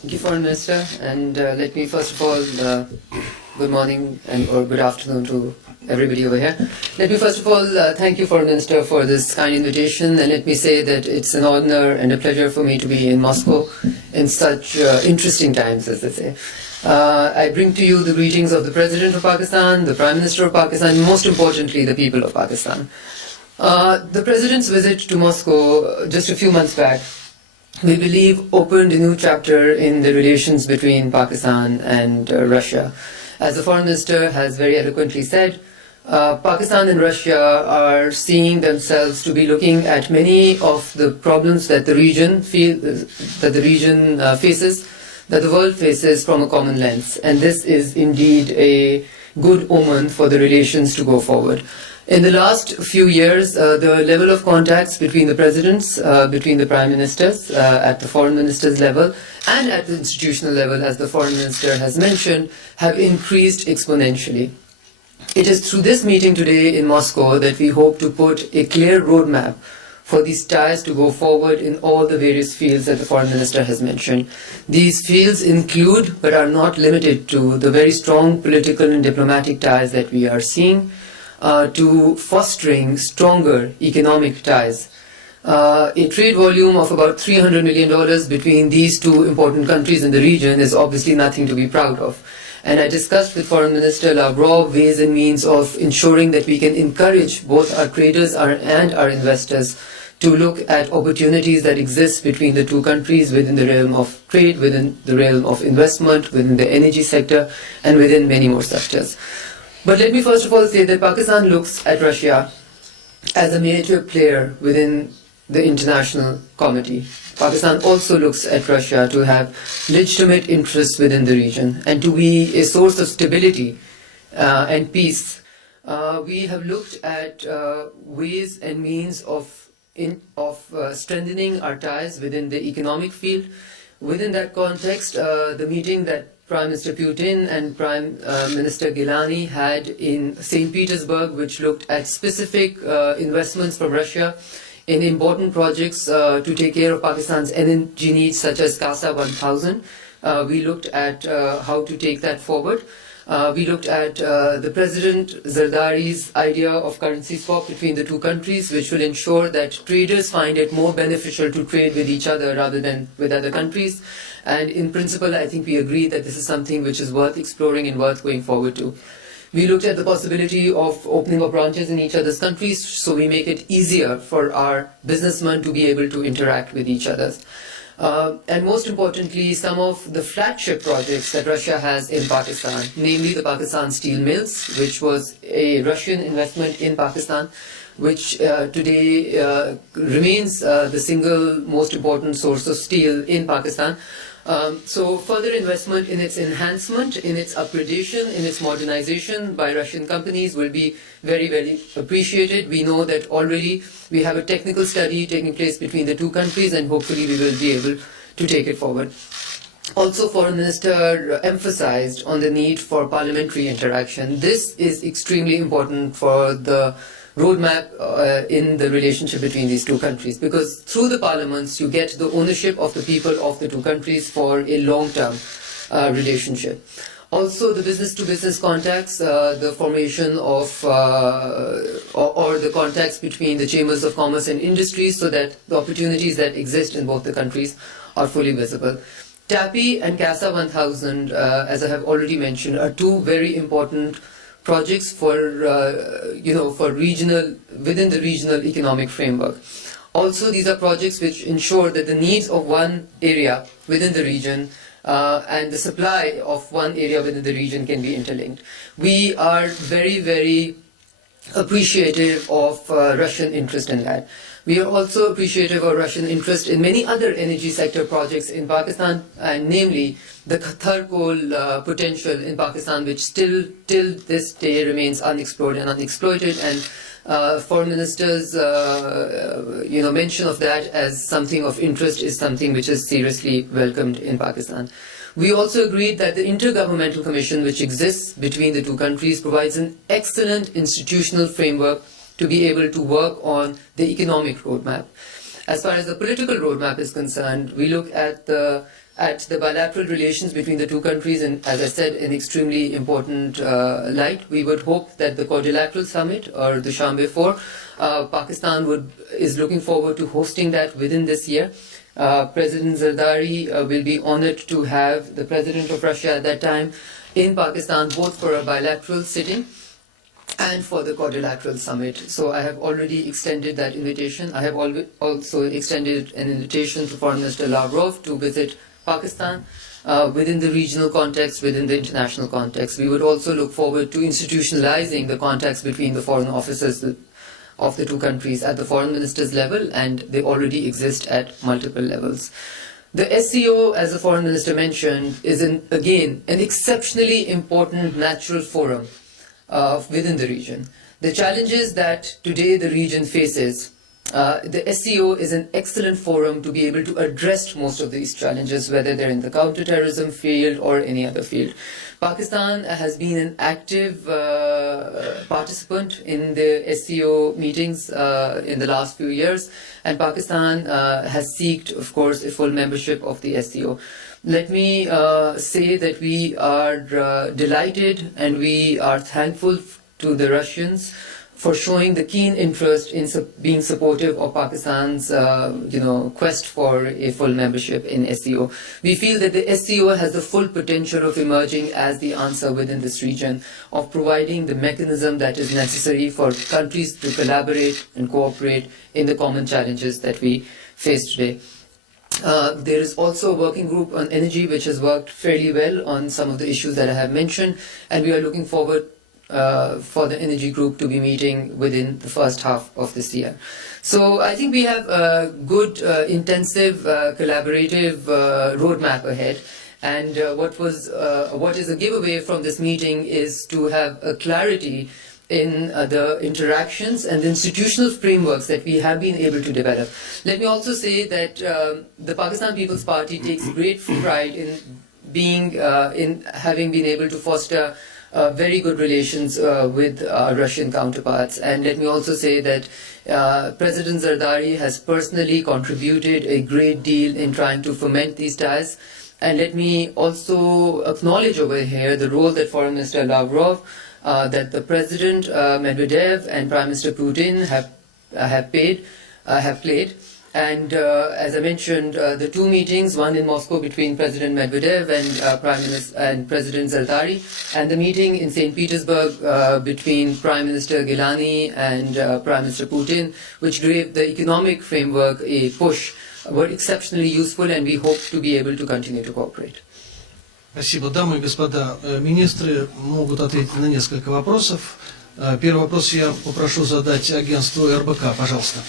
Thank you, Foreign Minister. And let me first of all, good morning or good afternoon to everybody over here. Let me first of all thank you, Foreign Minister, for this kind invitation. And let me say that it's an honor and a pleasure for me to be in Moscow in such interesting times, as they say. I bring to you the greetings of the President of Pakistan, the Prime Minister of Pakistan, and most importantly, the people of Pakistan. The President's visit to Moscow just a few months back, we believe, opened a new chapter in the relations between Pakistan and Russia. As the Foreign Minister has very eloquently said, Pakistan and Russia are seeing themselves to be looking at many of the problems that the region faces, that the world faces, from a common lens. And this is indeed a good omen for the relations to go forward. In the last few years, the level of contacts between the presidents, between the prime ministers, at the foreign ministers level, and at the institutional level, as the foreign minister has mentioned, have increased exponentially. It is through this meeting today in Moscow that we hope to put a clear roadmap for these ties to go forward in all the various fields that the foreign minister has mentioned. These fields include, but are not limited to, the very strong political and diplomatic ties that we are seeing, to fostering stronger economic ties. A trade volume of about $300 million between these two important countries in the region is obviously nothing to be proud of. And I discussed with Foreign Minister Lavrov ways and means of ensuring that we can encourage both our traders and our investors to look at opportunities that exist between the two countries within the realm of trade, within the realm of investment, within the energy sector, and within many more sectors. But let me first of all say that Pakistan looks at Russia as a major player within the international community. Pakistan also looks at Russia to have legitimate interests within the region and to be a source of stability and peace. We have looked at ways and means of strengthening our ties within the economic field. Within that context, the meeting that Prime Minister Putin and Prime Minister Gilani had in St. Petersburg, which looked at specific investments from Russia in important projects to take care of Pakistan's energy needs, such as CASA 1000. We looked at how to take that forward. We looked at the President Zardari's idea of currency swap between the two countries, which will ensure that traders find it more beneficial to trade with each other rather than with other countries. And in principle, I think we agree that this is something which is worth exploring and worth going forward to. We looked at the possibility of opening up branches in each other's countries so we make it easier for our businessmen to be able to interact with each other. And most importantly, some of the flagship projects that Russia has in Pakistan, namely the Pakistan Steel Mills, which was a Russian investment in Pakistan, which today remains the single most important source of steel in Pakistan. So further investment in its enhancement, in its upgradation, in its modernization by Russian companies will be very, very appreciated. We know that already we have a technical study taking place between the two countries, and hopefully we will be able to take it forward. Also, Foreign Minister emphasized on the need for parliamentary interaction. This is extremely important for the roadmap in the relationship between these two countries, because through the parliaments you get the ownership of the people of the two countries for a long-term relationship. Also, the business-to-business contacts, the formation of or the contacts between the chambers of commerce and industry, so that the opportunities that exist in both the countries are fully visible. TAPI and CASA 1000, as I have already mentioned, are two very important projects for within the regional economic framework. Also, these are projects which ensure that the needs of one area within the region and the supply of one area within the region can be interlinked. We are very, very appreciative of Russian interest in that. We are also appreciative of Russian interest in many other energy sector projects in Pakistan, and namely the Qatar coal potential in Pakistan, which still till this day remains unexplored and unexploited. And Foreign Minister's mention of that as something of interest is something which is seriously welcomed in Pakistan. We also agreed that the Intergovernmental Commission, which exists between the two countries, provides an excellent institutional framework to be able to work on the economic roadmap. As far as the political roadmap is concerned, we look at the at the bilateral relations between the two countries, and as I said, an extremely important light. We would hope that the quadrilateral summit, or the Shambe 4, Pakistan is looking forward to hosting that within this year. President Zardari will be honored to have the President of Russia at that time in Pakistan, both for a bilateral sitting and for the quadrilateral summit. So I have already extended that invitation. I have also extended an invitation to Foreign Minister Lavrov to visit Pakistan within the regional context, within the international context. We would also look forward to institutionalizing the contacts between the foreign officers of the two countries at the foreign ministers level, and they already exist at multiple levels. The SCO, as the foreign minister mentioned, is again an exceptionally important natural forum within the region. The challenges that today the region faces, the SCO is an excellent forum to be able to address most of these challenges, whether they're in the counterterrorism field or any other field. Pakistan has been an active participant in the SCO meetings in the last few years, and Pakistan has sought, of course, a full membership of the SCO. Let me say that we are delighted and we are thankful to the Russians for showing the keen interest in being supportive of Pakistan's quest for a full membership in SCO. We feel that the SCO has the full potential of emerging as the answer within this region, of providing the mechanism that is necessary for countries to collaborate and cooperate in the common challenges that we face today. There is also a working group on energy which has worked fairly well on some of the issues that I have mentioned, and we are looking forward for the energy group to be meeting within the first half of this year. So I think we have a good, intensive, collaborative roadmap ahead. And what is a giveaway from this meeting is to have a clarity in the interactions and the institutional frameworks that we have been able to develop. Let me also say that the Pakistan People's Party takes great pride in having been able to foster very good relations with our Russian counterparts. And let me also say that President Zardari has personally contributed a great deal in trying to foment these ties. And let me also acknowledge over here the role that Foreign Minister Lavrov, that the President Medvedev and Prime Minister Putin have played. And as I mentioned, the two meetings, one in Moscow between President Medvedev and President Zardari, and the meeting in St. Petersburg between Prime Minister Gilani and Prime Minister Putin, which gave the economic framework a push, were exceptionally useful, and we hope to be able to continue to cooperate. Спасибо. Дамы и господа, министры могут ответить на несколько вопросов. Первый вопрос я попрошу задать агентству РБК, пожалуйста.